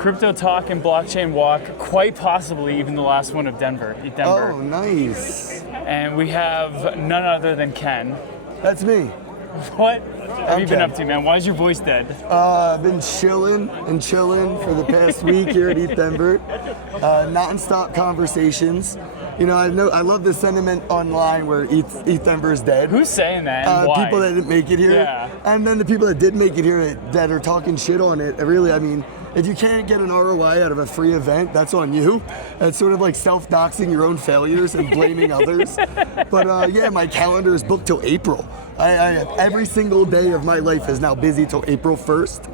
Crypto Talk and Blockchain Walk, quite possibly even the last one of Denver, ETH Denver. Oh, nice. And we have none other than Kenn. That's me. What have you been up to, man? Why is your voice dead? I've been chilling for the past week here at ETH Denver. Nonstop conversations. You know, I love the sentiment online where ETH Denver is dead. Who's saying that and why? People that didn't make it here. Yeah. And then the people that did make it here that are talking shit on it. Really, I mean, if you can't get an ROI out of a free event, that's on you. It's sort of like self-doxing your own failures and blaming others. But yeah, my calendar is booked till April. Every single day of my life is now busy till April 1st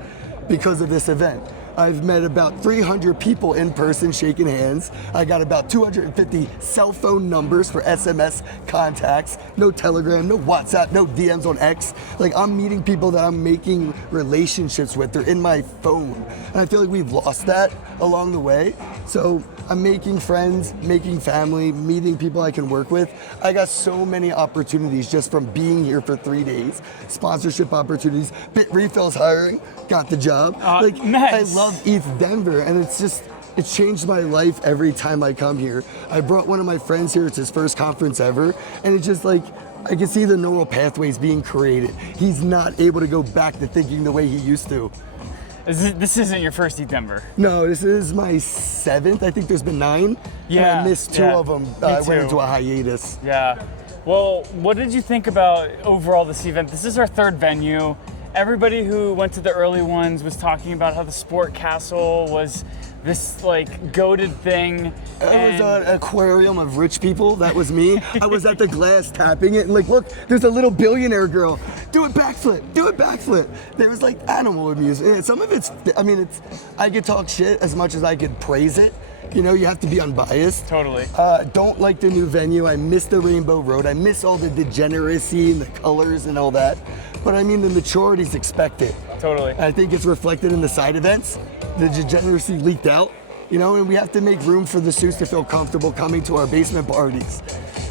because of this event. I've met about 300 people in person shaking hands. I got about 250 cell phone numbers for SMS contacts. No Telegram, no WhatsApp, no DMs on X. Like, I'm meeting people that I'm making relationships with. They're in my phone. And I feel like we've lost that along the way. So I'm making friends, making family, meeting people I can work with. I got so many opportunities just from being here for 3 days. Sponsorship opportunities. Bitrefill's hiring, got the job. Nice. I love ETH Denver, and it's changed my life every time I come here. I brought one of my friends here. It's his first conference ever, and it's just like, I can see the neural pathways being created. He's not able to go back to thinking the way he used to. This isn't your first ETH Denver. No, this is my 7th. I think there's been 9. Yeah. And I missed 2 of them. I went into a hiatus. Yeah. Well, what did you think about overall this event? This is our 3rd venue. Everybody who went to the early ones was talking about how the Sport Castle was this like goated thing. It was an aquarium of rich people. That was me. I was at the glass tapping it and like, look, there's a little billionaire girl. Do it backflip. Do it backflip. There was like animal amusement. Some of it's, I mean, I could talk shit as much as I could praise it. You know, you have to be unbiased. Totally. Don't like the new venue. I miss the Rainbow Road. I miss all the degeneracy and the colors and all that. But I mean, the maturity's expected. Totally. I think it's reflected in the side events. The degeneracy leaked out, you know, and we have to make room for the suits to feel comfortable coming to our basement parties.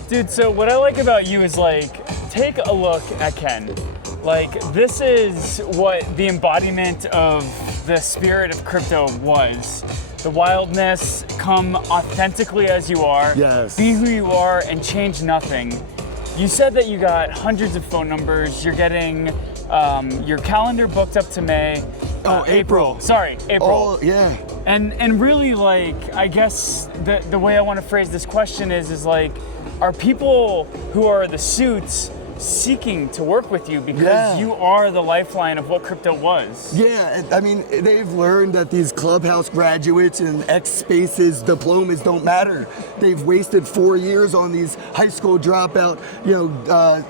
Dude, so what I like about you is like, take a look at Kenn. Like, this is what the embodiment of the spirit of crypto was. The wildness, come authentically as you are. Yes. Be who you are and change nothing. You said that you got hundreds of phone numbers. You're getting your calendar booked up to May. April. Sorry, April. Oh, yeah. And really, like, I guess the way I want to phrase this question is like, are people who are the suits seeking to work with you because you are the lifeline of what crypto was? Yeah, I mean, they've learned that these Clubhouse graduates and X Spaces diplomas don't matter. They've wasted 4 years on these high school dropout,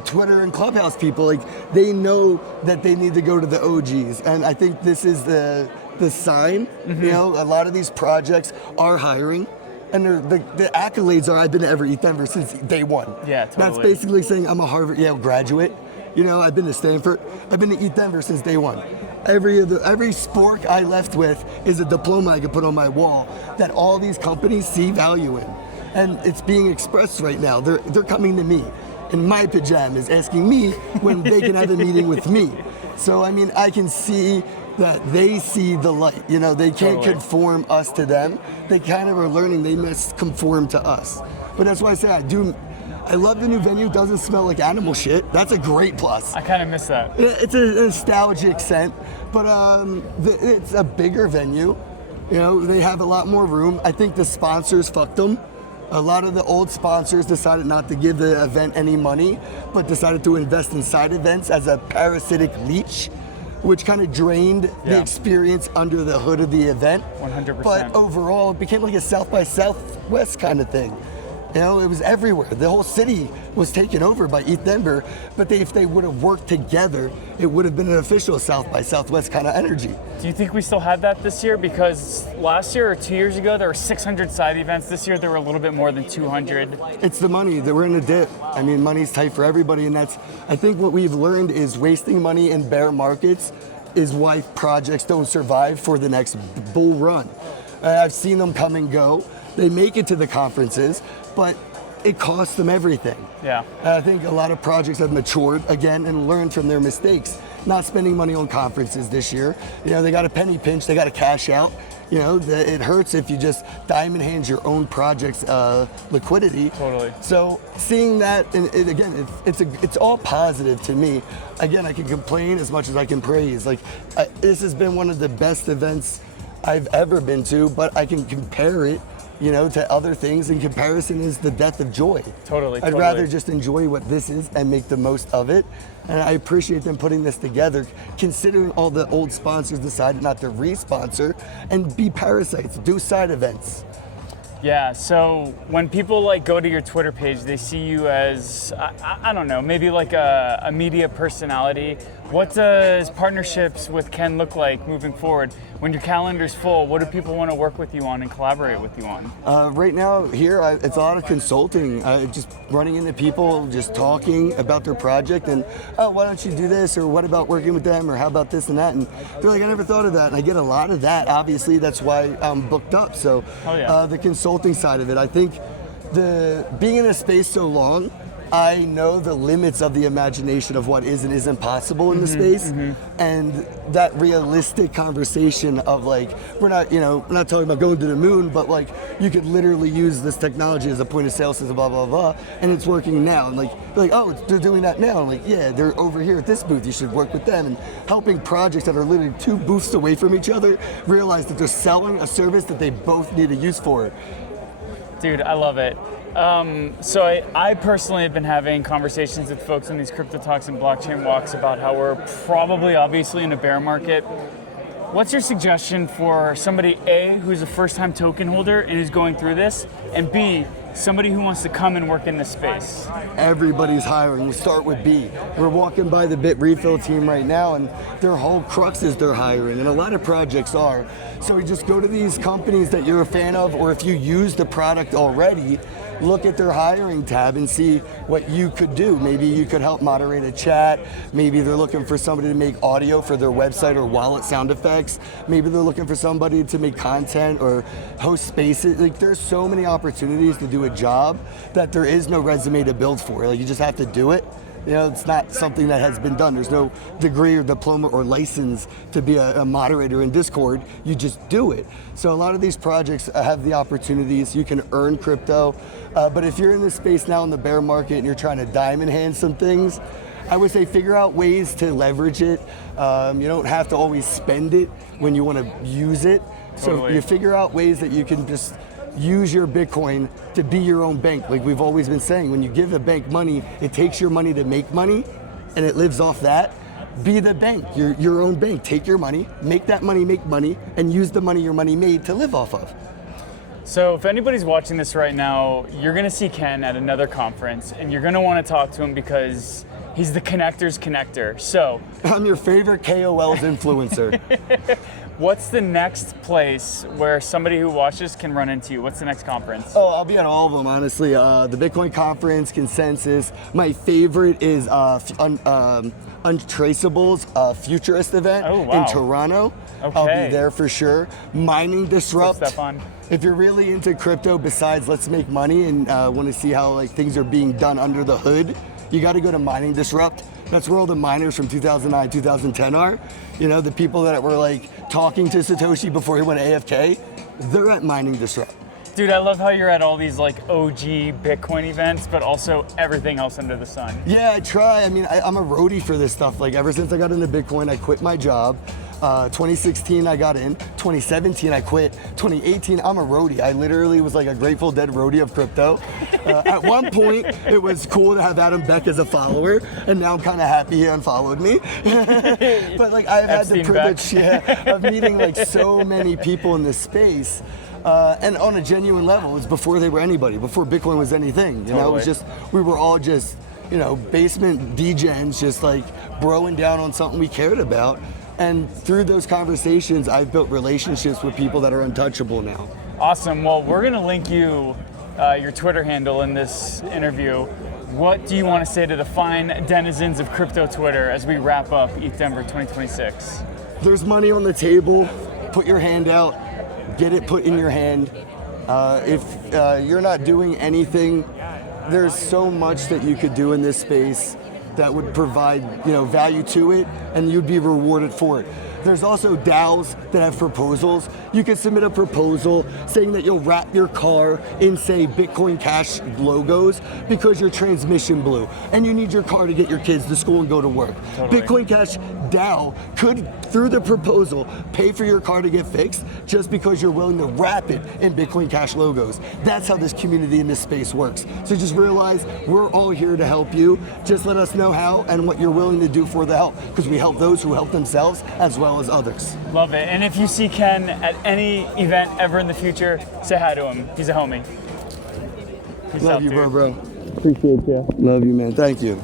Twitter and Clubhouse people. Like, they know that they need to go to the OGs, and I think this is the sign. Mm-hmm. You know, a lot of these projects are hiring. And the accolades are, I've been to every ETH Denver since day one. Yeah, totally. That's basically saying I'm a Harvard Yale graduate. You know, I've been to Stanford. I've been to ETH Denver since day one. Every spork I left with is a diploma I could put on my wall that all these companies see value in. And it's being expressed right now. They're coming to me in my pajamas asking me when they can have a meeting with me. So, I mean, I can see that they see the light. You know, they can't conform us to them. They kind of are learning they must conform to us. But that's why I say I love the new venue. Doesn't smell like animal shit. That's a great plus. I kind of miss that. It's a nostalgic scent, but it's a bigger venue. You know, they have a lot more room. I think the sponsors fucked them. A lot of the old sponsors decided not to give the event any money, but decided to invest in side events as a parasitic leech, which kind of drained the experience under the hood of the event. 100%. But overall, it became like a South by Southwest kind of thing. You know, it was everywhere. The whole city was taken over by ETH Denver, but if they would have worked together, it would have been an official South by Southwest kind of energy. Do you think we still have that this year? Because last year or 2 years ago, there were 600 side events. This year, there were a little bit more than 200. It's the money. We're in a dip. I mean, money's tight for everybody, and I think what we've learned is wasting money in bear markets is why projects don't survive for the next bull run. I've seen them come and go. They make it to the conferences, but it costs them everything. Yeah. I think a lot of projects have matured again and learned from their mistakes. Not spending money on conferences this year. You know, they got a penny pinch, they got to cash out. it hurts if you just diamond hands your own project's liquidity. Totally. So seeing that, and again, it's all positive to me. Again, I can complain as much as I can praise. Like, this has been one of the best events I've ever been to, but I can compare it, to other things, and comparison is the death of joy. Totally. I'd rather just enjoy what this is and make the most of it. And I appreciate them putting this together, considering all the old sponsors decided not to re-sponsor and be parasites, do side events. Yeah, so when people go to your Twitter page, they see you as, I don't know, maybe like a media personality. What does partnerships with Kenn look like moving forward? When your calendar's full, what do people want to work with you on and collaborate with you on? Right now here, it's a lot of consulting, just running into people, just talking about their project and, oh, why don't you do this? Or what about working with them? Or how about this and that? And they're like, I never thought of that. And I get a lot of that. Obviously, that's why I'm booked up. So the consulting side of it, I think being in a space so long, I know the limits of the imagination of what is and isn't possible in the space, and that realistic conversation of we're not talking about going to the moon, but you could literally use this technology as a point of sale system, blah blah blah, and it's working now. And oh, they're doing that now. I'm yeah, they're over here at this booth. You should work with them, and helping projects that are literally 2 booths away from each other realize that they're selling a service that they both need a use for. Dude, I love it. So I personally have been having conversations with folks on these crypto talks and blockchain walks about how we're probably obviously in a bear market. What's your suggestion for somebody, A, who's a first-time token holder and is going through this, and B, somebody who wants to come and work in this space? Everybody's hiring. We'll start with B. We're walking by the Bit Refill team right now, and their whole crux is they're hiring, and a lot of projects are. So we just go to these companies that you're a fan of, or if you use the product already, look at their hiring tab and see what you could do. Maybe you could help moderate a chat. Maybe they're looking for somebody to make audio for their website or wallet sound effects. Maybe they're looking for somebody to make content or host spaces. There's so many opportunities to do a job that there is no resume to build for. You just have to do it. It's not something that has been done. There's no degree or diploma or license to be a moderator in Discord. You just do it. So a lot of these projects have the opportunities. You can earn crypto. But if you're in this space now in the bear market and you're trying to diamond hand some things, I would say figure out ways to leverage it. You don't have to always spend it when you want to use it. So you figure out ways that you can just use your Bitcoin to be your own bank. Like we've always been saying, when you give a bank money, it takes your money to make money and it lives off that. Be the bank, your own bank. Take your money, make that money make money, and use the money your money made to live off of. So if anybody's watching this right now, you're gonna see Kenn at another conference and you're gonna wanna talk to him because he's the connector's connector. So I'm your favorite KOL's influencer. What's the next place where somebody who watches can run into you? What's the next conference? Oh, I'll be at all of them, honestly. The Bitcoin conference, Consensus. My favorite is Untraceable's Futurist event in Toronto. Okay. I'll be there for sure. Mining Disrupt. What's that fun? If you're really into crypto, besides let's make money and want to see how things are being done under the hood, you got to go to Mining Disrupt. That's where all the miners from 2009, 2010 are. The people that were talking to Satoshi before he went AFK, they're at Mining Disrupt. Dude, I love how you're at all these OG Bitcoin events, but also everything else under the sun. Yeah, I try. I mean, I'm a roadie for this stuff. Ever since I got into Bitcoin, I quit my job. 2016 I got in, 2017 I quit, 2018 I'm a roadie. I literally was like a Grateful Dead roadie of crypto. At one point it was cool to have Adam Beck as a follower, and now I'm kind of happy he unfollowed me. But I've had the privilege of meeting so many people in this space. And on a genuine level, it was before they were anybody, before Bitcoin was anything. It was just, we were all just, basement degens, just broing down on something we cared about. And through those conversations, I've built relationships with people that are untouchable now. Awesome. Well, we're going to link you your Twitter handle in this interview. What do you want to say to the fine denizens of crypto Twitter as we wrap up ETH Denver 2026? There's money on the table. Put your hand out. Get it put in your hand. If you're not doing anything, there's so much that you could do in this space that would provide value to it, and you'd be rewarded for it. There's also DAOs that have proposals. You can submit a proposal saying that you'll wrap your car in, say, Bitcoin Cash logos because your transmission blew and you need your car to get your kids to school and go to work. Totally. Bitcoin Cash DAO could, through the proposal, pay for your car to get fixed just because you're willing to wrap it in Bitcoin Cash logos. That's how this community in this space works. So just realize we're all here to help you. Just let us know how and what you're willing to do for the help, because we help those who help themselves as well as others. Love it. And if you see Kenn at any event ever in the future, say hi to him. He's a homie. Peace Love out, you, dude. bro. Appreciate you. Love you, man. Thank you.